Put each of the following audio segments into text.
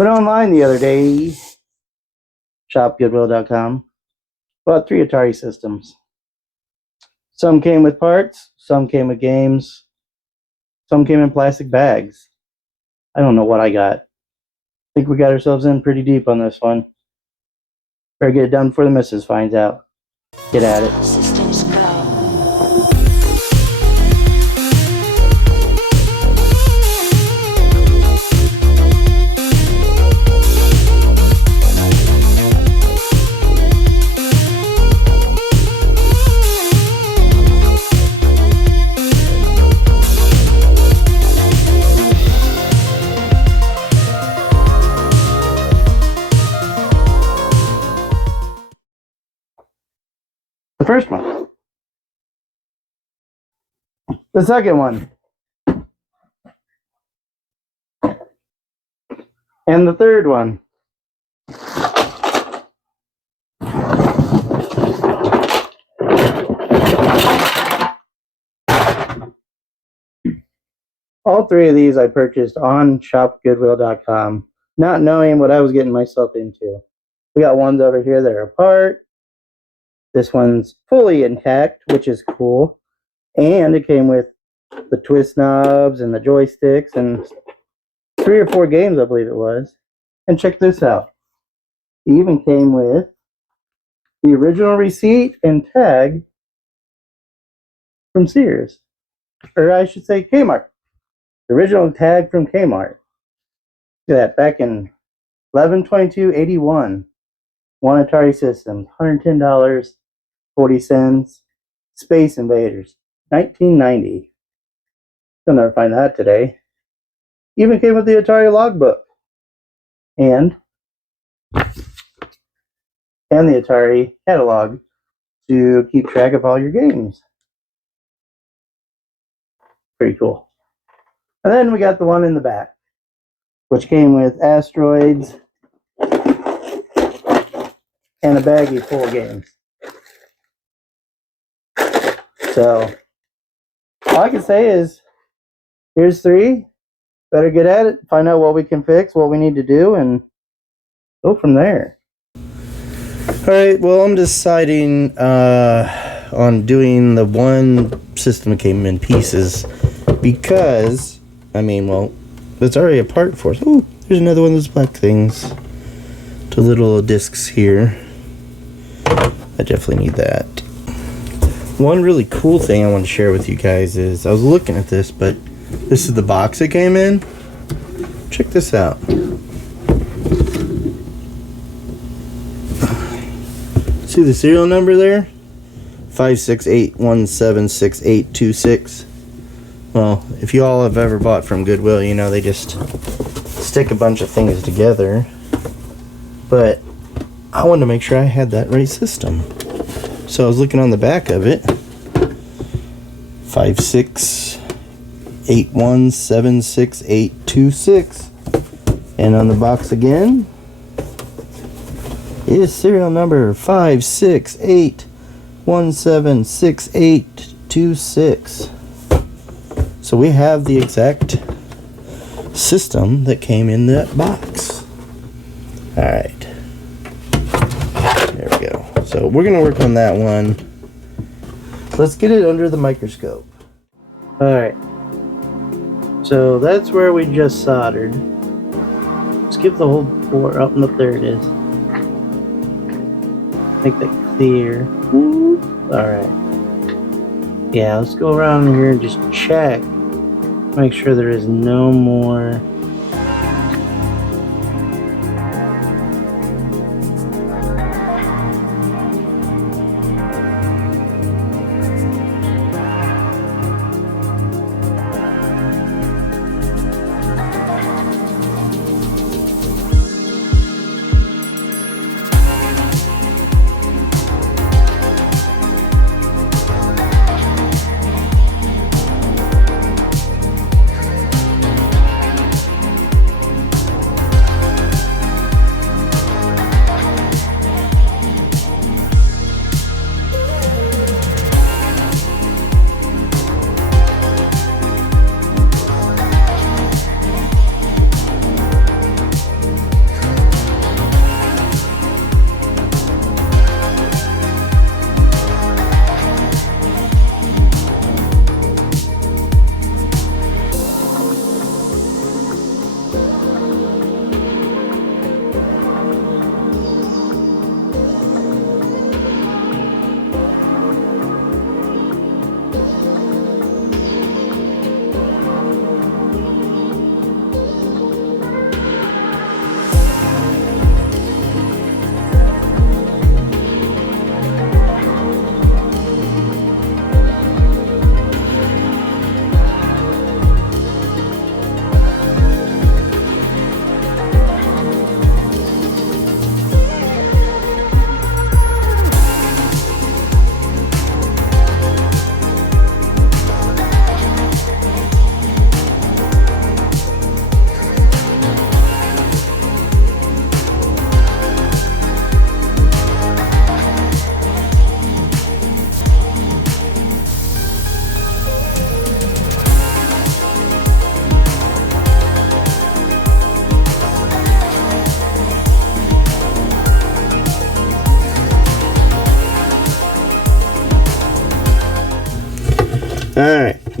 Went online the other day, shopgoodwill.com, bought 3 Atari systems. Some came with parts, some came with games, some came in plastic bags. I don't know what I got. I think we got ourselves in pretty deep on this one. Better get it done before the missus finds out. Get at it. Systems go. The first one. The second one. And the third one. All 3 of these I purchased on shopgoodwill.com, not knowing what I was getting myself into. We got ones over here that are apart. This one's fully intact, which is cool. And it came with the twist knobs and the joysticks and 3 or 4 games, I believe it was. And check this out. It even came with the original receipt and tag from Sears. Or I should say Kmart. The original tag from Kmart. Look at that, back in 11/22/81. 1 Atari Systems, $110, 40 cents. Space Invaders, 1990. You'll never find that today. Even came with the Atari logbook. And the Atari catalog to keep track of all your games. Pretty cool. And then we got the one in the back, which came with Asteroids and a baggie full of games. So, all I can say is, here's 3. Better get at it, find out what we can fix, what we need to do, and go from there. Alright, well, I'm deciding on doing the one system that came in pieces because, I mean, well, it's already a part for us. Oh, there's another one of those black things. The little discs here. I definitely need that. One really cool thing I want to share with you guys is, I was looking at this, but this is the box it came in. Check this out. See the serial number there? 568176826. Well, if you all have ever bought from Goodwill, you know they just stick a bunch of things together. But I wanted to make sure I had that right system. So I was looking on the back of it. 568176826. And on the box again is serial number 568176826. So we have the exact system that came in that box. Alright. There we go. So we're going to work on that one. Let's get it under the microscope. Alright. So that's where we just soldered. Skip the whole board. Oh, no, there it is. Make that clear. Alright. Yeah, let's go around here and just check. Make sure there is no more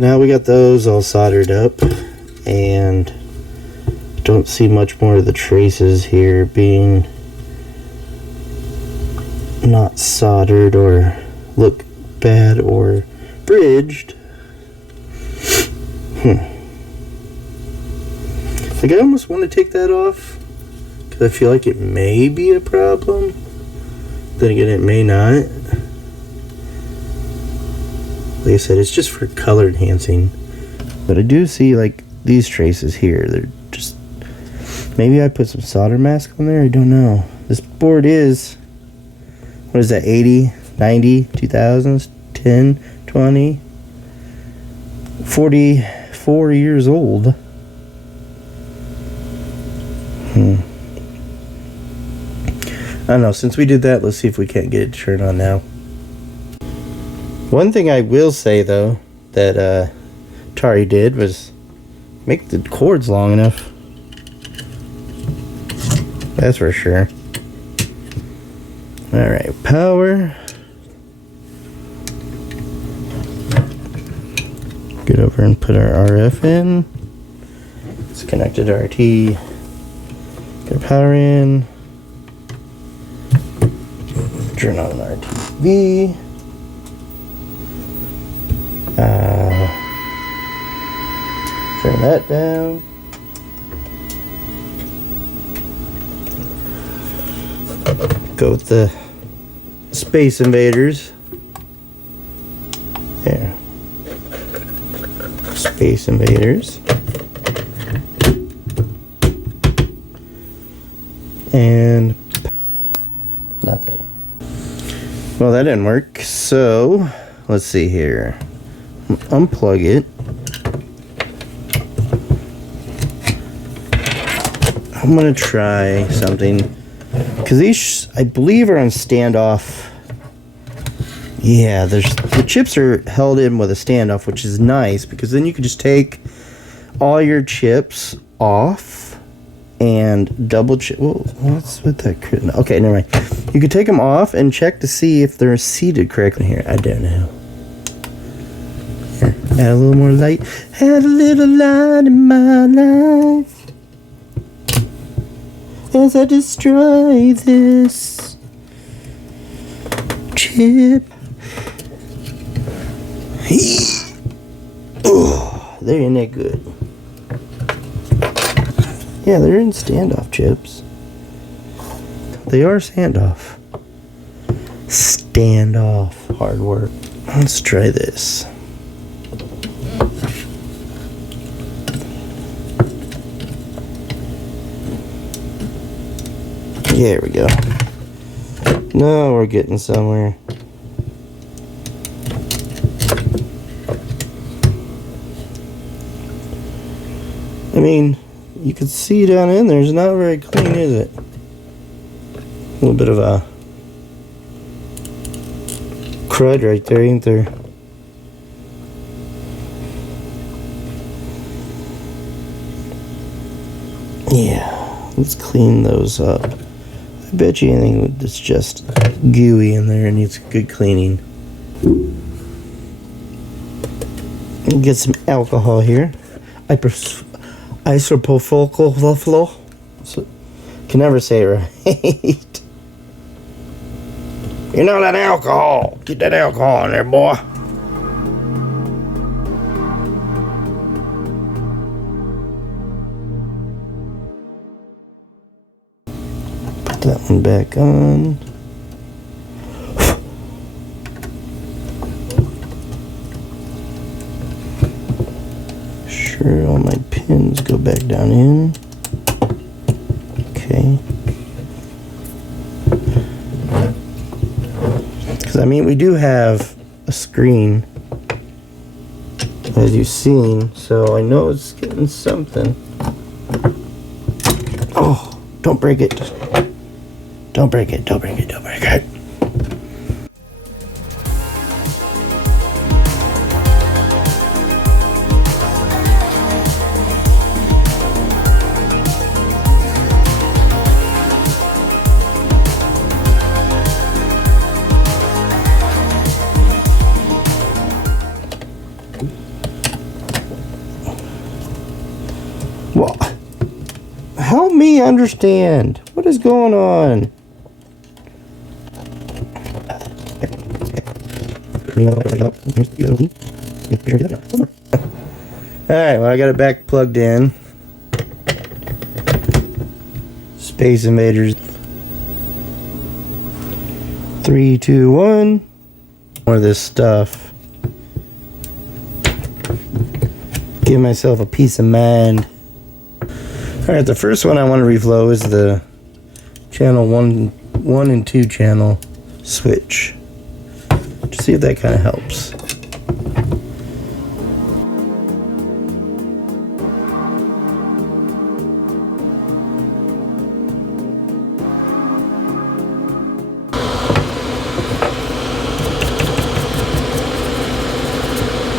now we got those all soldered up, and don't see much more of the traces here being not soldered or look bad or bridged. Like, I almost want to take that off because I feel like it may be a problem. Then again, it may not. Like I said, it's just for color enhancing. But I do see like these traces here. They're just, maybe I put some solder mask on there. I don't know. This board is, what is that, 80, 90, 2000s, 10, 20, 44 years old. I don't know, since we did that, let's see if we can't get it to turn on now. One thing I will say though, that Atari did was make the cords long enough. That's for sure. Alright, power. Get over and put our RF in. It's connected to RT. Get power in. Turn on our TV. Turn that down. Go with the Space Invaders. There. Space Invaders. And nothing. Well, that didn't work. So, let's see here. Unplug it. I'm gonna try something, because these, I believe, are on standoff. Yeah, the chips are held in with a standoff, which is nice, because then you can just take all your chips off and double check. Whoa, what's with that? Okay, never mind. You can take them off and check to see if they're seated correctly. Here, I don't know. Here, add a little more light. Add a little light in my life as I destroy this chip. Oh, they're in there good. Yeah, they're in standoff chips. They are standoff. Standoff. Hard work. Let's try this. There we go. Now we're getting somewhere. I mean, you can see down in there, it's not very clean, is it? A little bit of a crud right there, ain't there? Yeah, let's clean those up. I bet you anything that's just gooey in there needs good cleaning. Get some alcohol here. Isopropyl. So, can never say it right. You know that alcohol. Get that alcohol in there, boy. Put that one back on. Sure, all my pins go back down in. Okay. Because, I mean, we do have a screen, as you've seen, so I know it's getting something. Oh, don't break it. Don't break it, don't break it, don't break it. Help me understand. What is going on? Alright, well, I got it back plugged in. Space Invaders. 3, 2, 1. More of this stuff. Give myself a peace of mind. Alright, the first one I want to reflow is the channel 1 and 2 channel switch. To see if that kind of helps.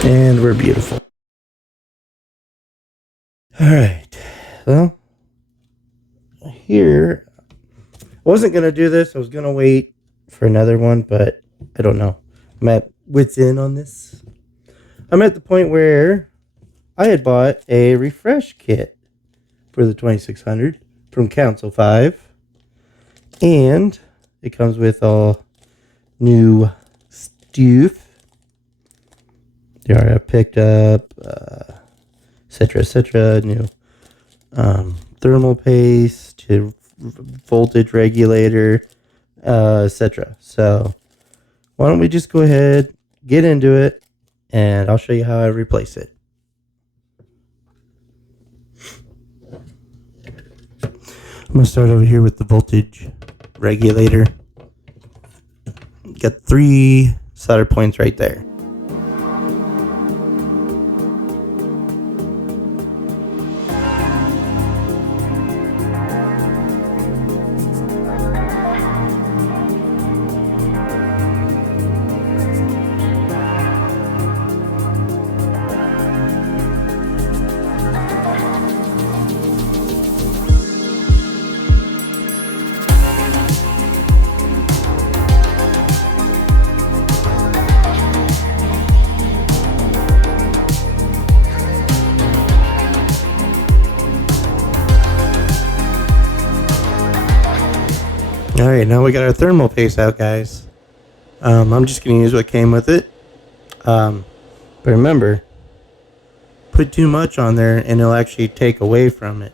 And we're beautiful. Alright, well, here, I wasn't going to do this. I was going to wait for another one, but I don't know. I'm at wit's end on this. I'm at the point where I had bought a refresh kit for the 2600 from Council 5. And it comes with all new stuff. I picked up, etc., new thermal paste, voltage regulator, etc. So why don't we just go ahead, get into it, and I'll show you how I replace it. I'm going to start over here with the voltage regulator. Got 3 solder points right there. Alright, now we got our thermal paste out, guys. I'm just going to use what came with it. But remember, put too much on there and it'll actually take away from it.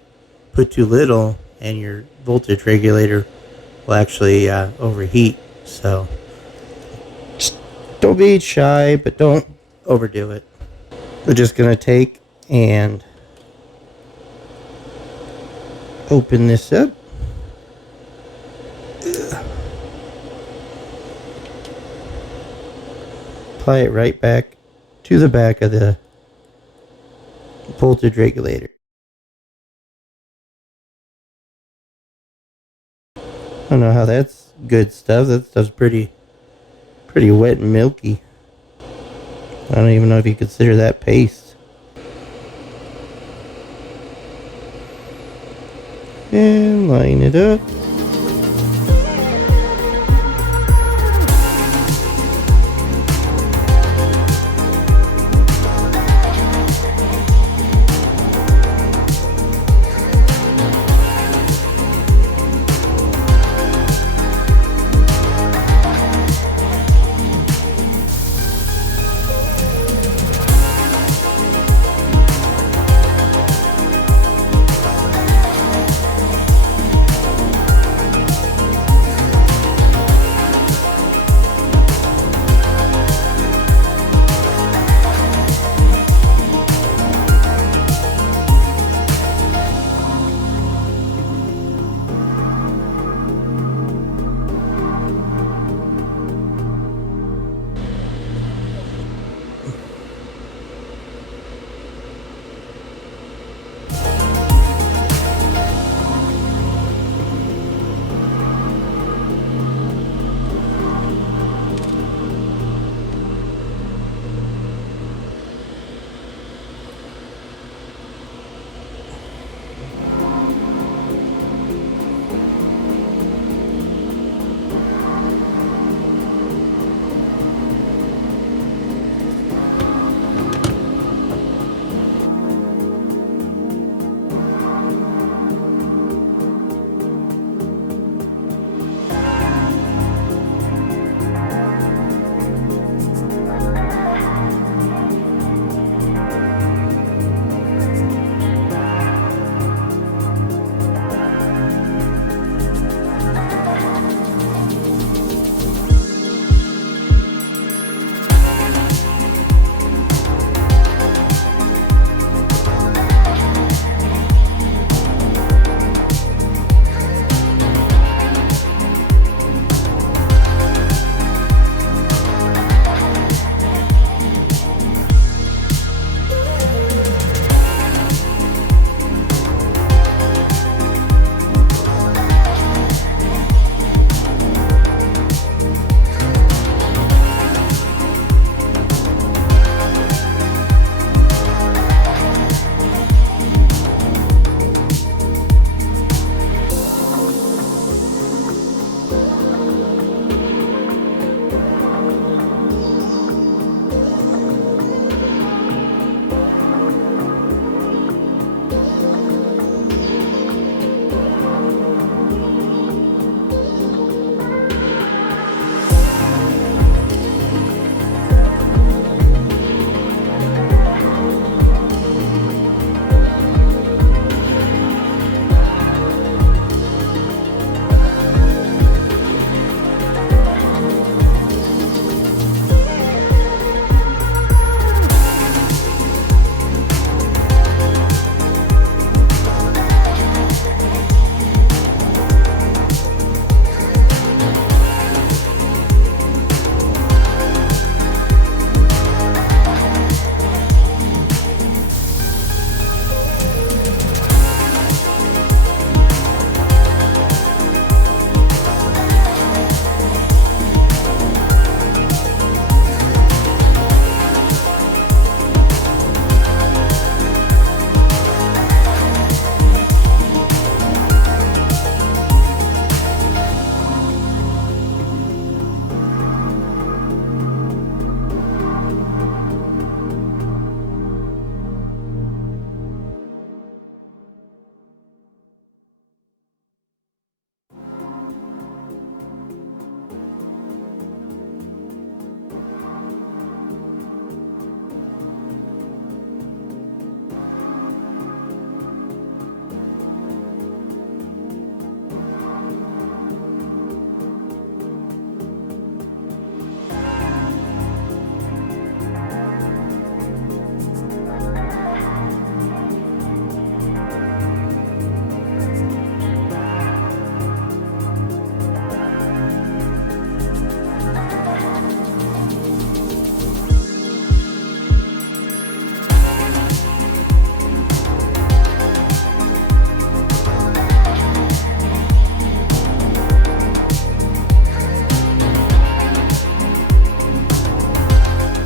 Put too little and your voltage regulator will actually overheat. So, just don't be shy, but don't overdo it. We're just going to take and open this up. Apply it right back to the back of the voltage regulator. I don't know how that's good stuff. That stuff's pretty wet and milky. I don't even know if you consider that paste. And line it up.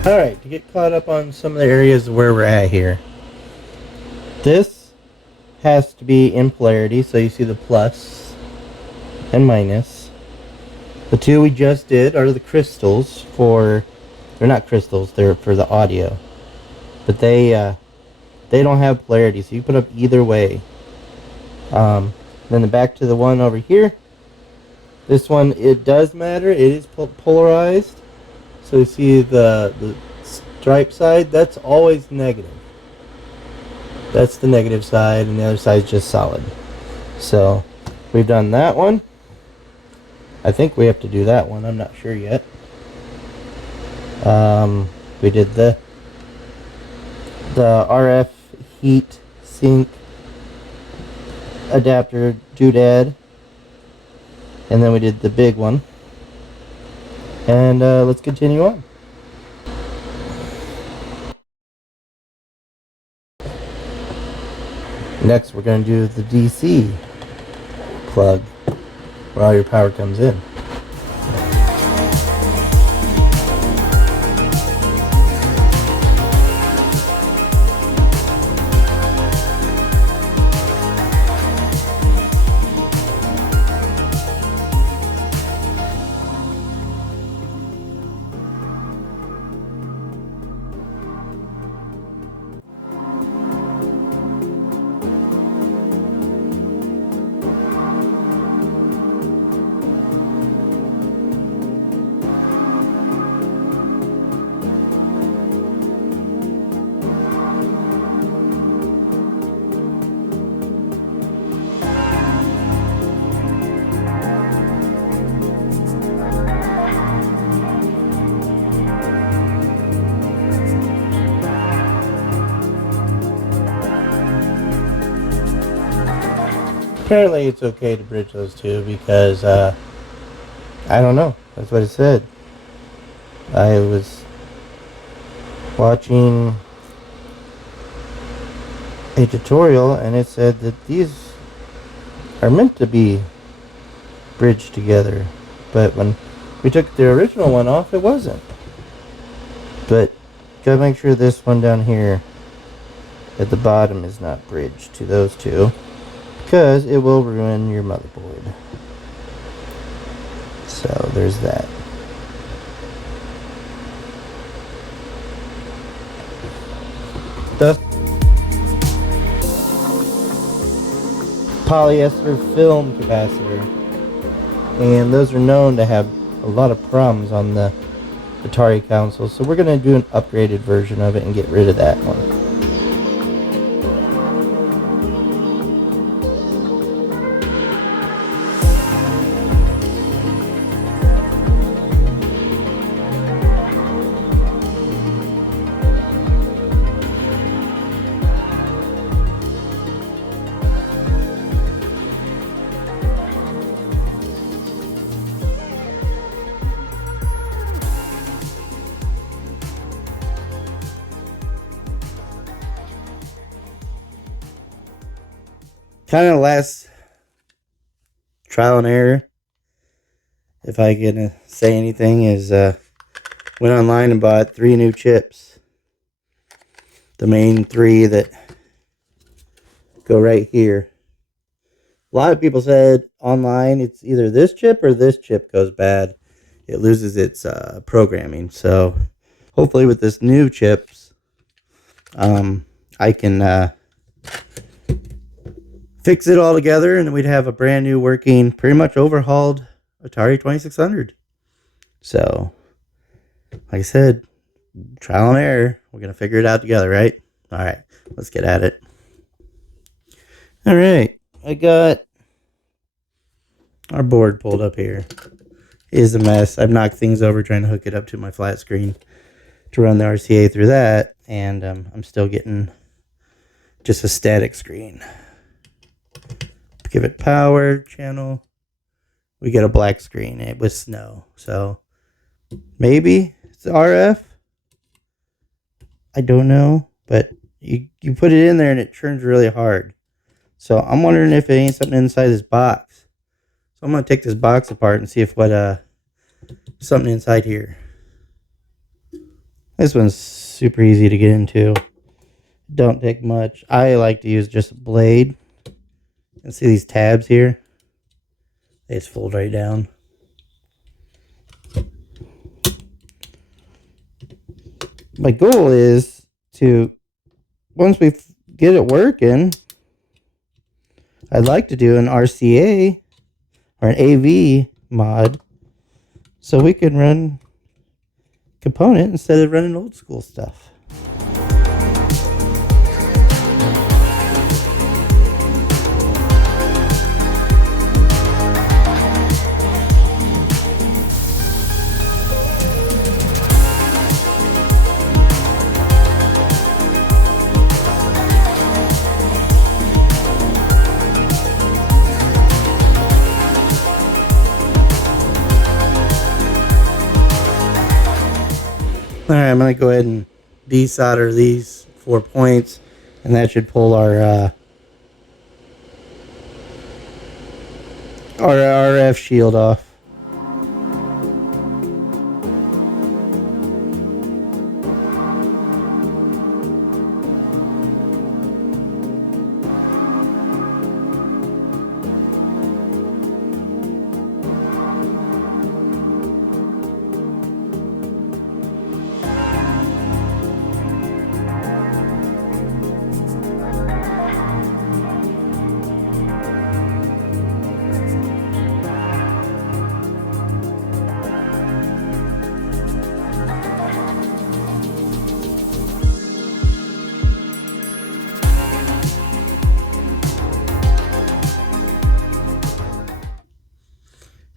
Alright, to get caught up on some of the areas where we're at here. This has to be in polarity, so you see the plus and minus. The two we just did are the crystals for... They're not crystals, they're for the audio. But they don't have polarity, so you put up either way. Then back to the one over here. This one, it does matter. It is polarized. So you see the stripe side, that's always negative. That's the negative side, and the other side is just solid. So we've done that one. I think we have to do that one. I'm not sure yet. We did the RF heat sink adapter doodad, and then we did the big one. And let's continue on. Next, we're going to do the DC plug, where all your power comes in. Apparently it's okay to bridge those two because, I don't know. That's what it said. I was watching a tutorial and it said that these are meant to be bridged together. But when we took the original one off, it wasn't. But gotta make sure this one down here at the bottom is not bridged to those two, because it will ruin your motherboard. So there's that. The polyester film capacitor, and those are known to have a lot of problems on the Atari console, so we're going to do an upgraded version of it and get rid of that one. Kind of last trial and error, if I can say anything, is went online and bought 3 new chips. The main 3 that go right here. A lot of people said online it's either this chip or this chip goes bad. It loses its programming. So hopefully with this new chips, I can fix it all together, and we'd have a brand new working, pretty much overhauled Atari 2600. So, like I said, trial and error. We're going to figure it out together, right? All right, let's get at it. All right, I got our board pulled up here. It is a mess. I've knocked things over trying to hook it up to my flat screen to run the RCA through that, and I'm still getting just a static screen. Give it power channel. We get a black screen. It was snow. So maybe it's RF. I don't know. But you put it in there and it turns really hard. So I'm wondering if it ain't something inside this box. So I'm going to take this box apart and see if something inside here. This one's super easy to get into. Don't take much. I like to use just a blade. And see these tabs here? They just fold right down. My goal is to, once we get it working, I'd like to do an RCA or an AV mod so we can run component instead of running old school stuff. Alright, I'm going to go ahead and desolder these 4 points, and that should pull our RF shield off.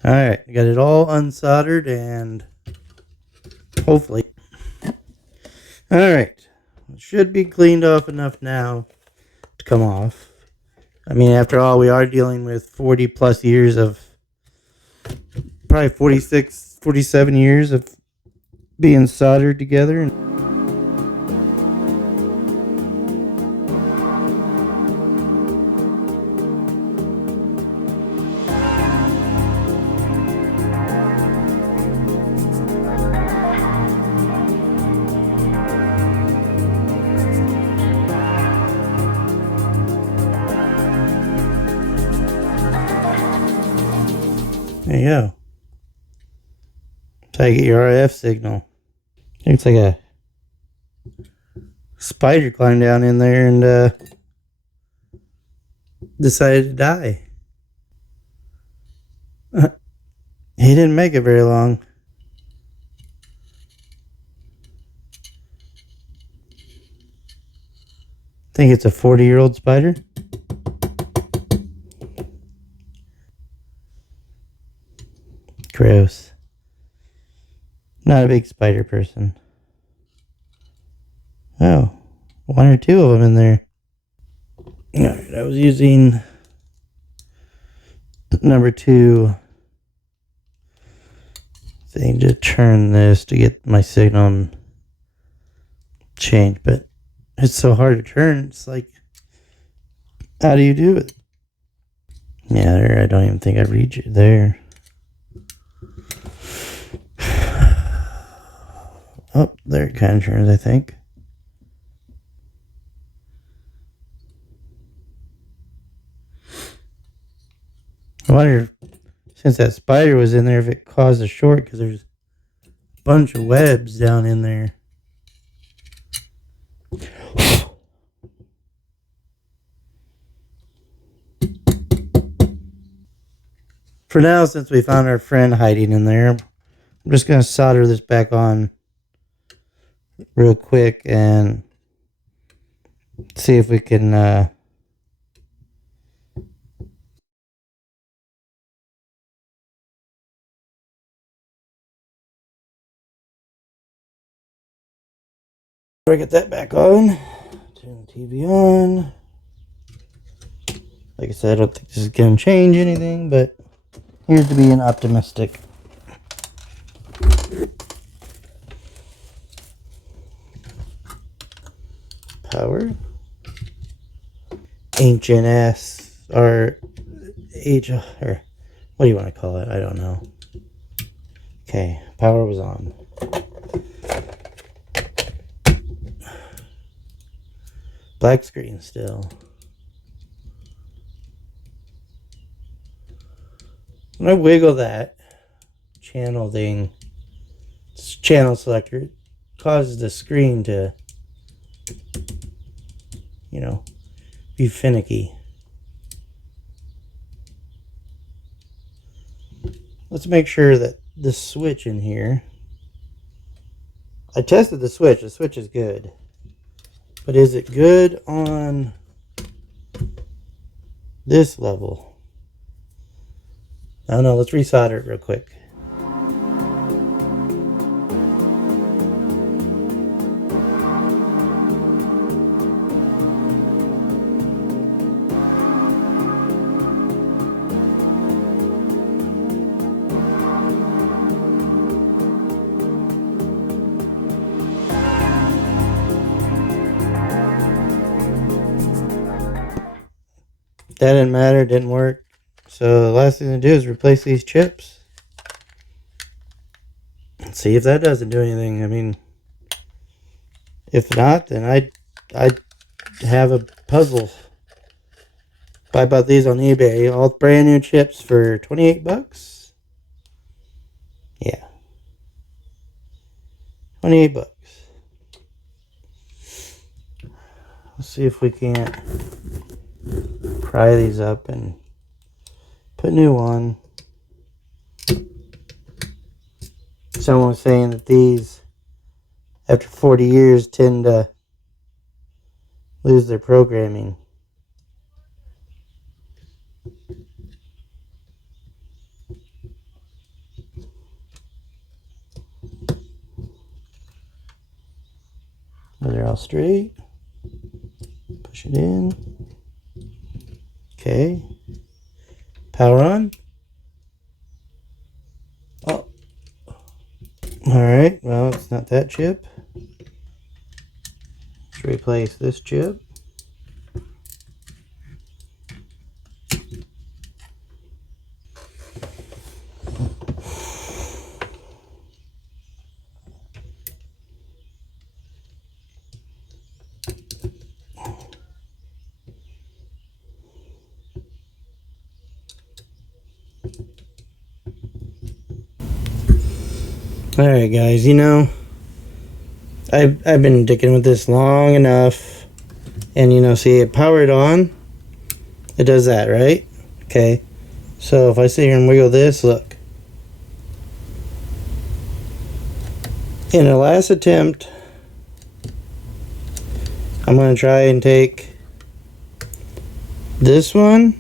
Alright, I got it all unsoldered and hopefully. Alright, it should be cleaned off enough now to come off. I mean, after all, we are dealing with 40 plus years of, probably 46, 47 years of being soldered together. There you go. That's how you get your RF signal. Looks like a spider climbed down in there and decided to die. He didn't make it very long. I think it's a 40-year-old spider. Gross. Not a big spider person. Oh, 1 or 2 of them in there. Alright, I was using number 2 thing to turn this to get my signal changed, but it's so hard to turn. It's like, how do you do it? Yeah, there, I don't even think I reach it there. Oh, there it kind of turns, I think. I wonder, since that spider was in there, if it caused a short, because there's a bunch of webs down in there. For now, since we found our friend hiding in there, I'm just going to solder this back on real quick and see if we can get that back on. Turn the TV on. Like I said, I don't think this is going to change anything, but here's to being optimistic. Power. Ancient ass, or age, or what do you want to call it? I don't know. Okay, power was on. Black screen still. When I wiggle that channel thing, channel selector, it causes the screen to, you know, be finicky. Let's make sure that this switch in here, I tested the switch is good. But is it good on this level? I don't know, let's resolder it real quick. That didn't matter, didn't work. So the last thing to do is replace these chips. Let's see if that doesn't do anything. I mean, if not, then I'd have a puzzle. Buy about these on eBay. All brand new chips for 28 bucks. Yeah. 28 bucks. Let's see if we can't pry these up and put new on. Someone was saying that these, after 40 years, tend to lose their programming. They're all straight. Push it in. Okay. Power on. Oh. Alright, well, it's not that chip. Let's replace this chip. Alright guys, you know, I've been dicking with this long enough, and you know, see it powered on, it does that, right? Okay, so if I sit here and wiggle this, look. In the last attempt, I'm going to try and take this one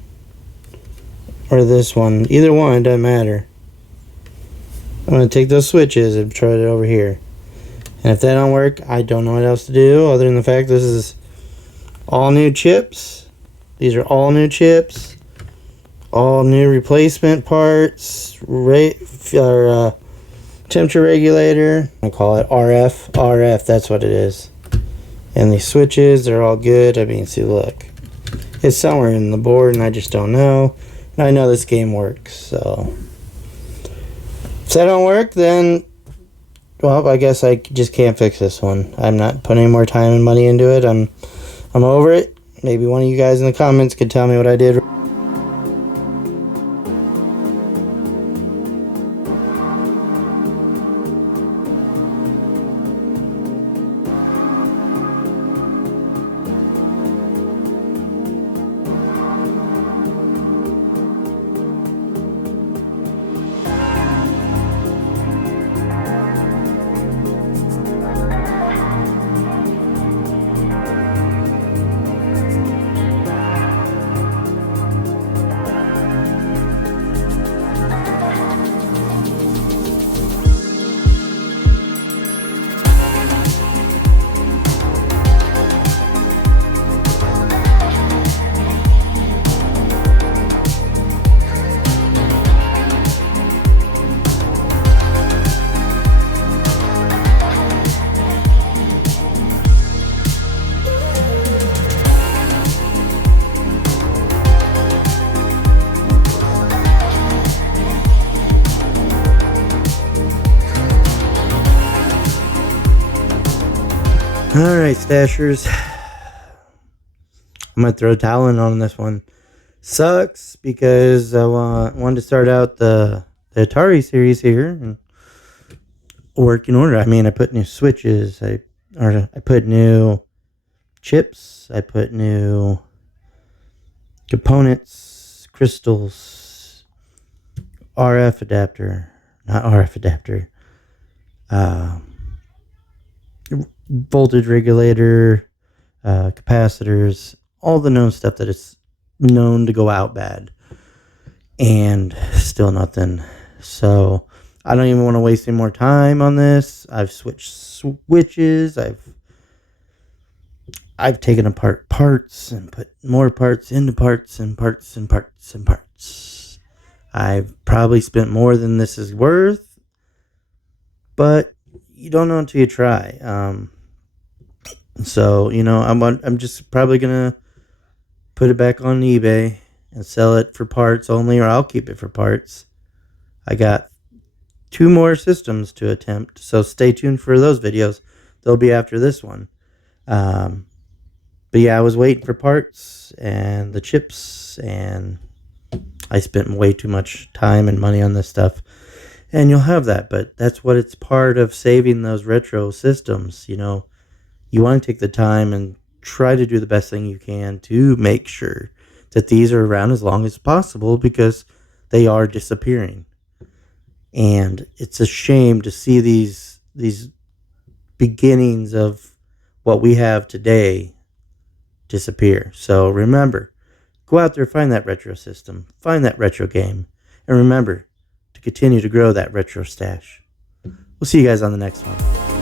or this one, either one, it doesn't matter. I'm going to take those switches and try it over here. And if that don't work, I don't know what else to do other than the fact this is all new chips. These are all new chips. All new replacement parts. Temperature regulator. I call it RF. RF, that's what it is. And these switches, they're all good. I mean, see, look. It's somewhere in the board and I just don't know. And I know this game works, so... If that don't work, then, well, I guess I just can't fix this one. I'm not putting any more time and money into it. I'm over it. Maybe one of you guys in the comments could tell me what I did. Alright, Stashers. I'm going to throw a towel in on this one. Sucks because I wanted to start out the Atari series here and work in order. I mean, I put new switches. I put new chips. I put new components, crystals, RF adapter, not RF adapter, voltage regulator, capacitors, all the known stuff that is known to go out bad, and still nothing. So I don't even want to waste any more time on this. I've switched switches. I've taken apart parts and put more parts into parts and parts and parts and parts. I've probably spent more than this is worth, but you don't know until you try. So, you know, I'm just probably going to put it back on eBay and sell it for parts only, or I'll keep it for parts. I got 2 more systems to attempt, so stay tuned for those videos. They'll be after this one. But yeah, I was waiting for parts and the chips, and I spent way too much time and money on this stuff. And you'll have that, but that's what it's part of saving those retro systems. You know, you want to take the time and try to do the best thing you can to make sure that these are around as long as possible, because they are disappearing. And it's a shame to see these beginnings of what we have today disappear. So remember, go out there, find that retro system, find that retro game, and remember to continue to grow that retro stash. We'll see you guys on the next one.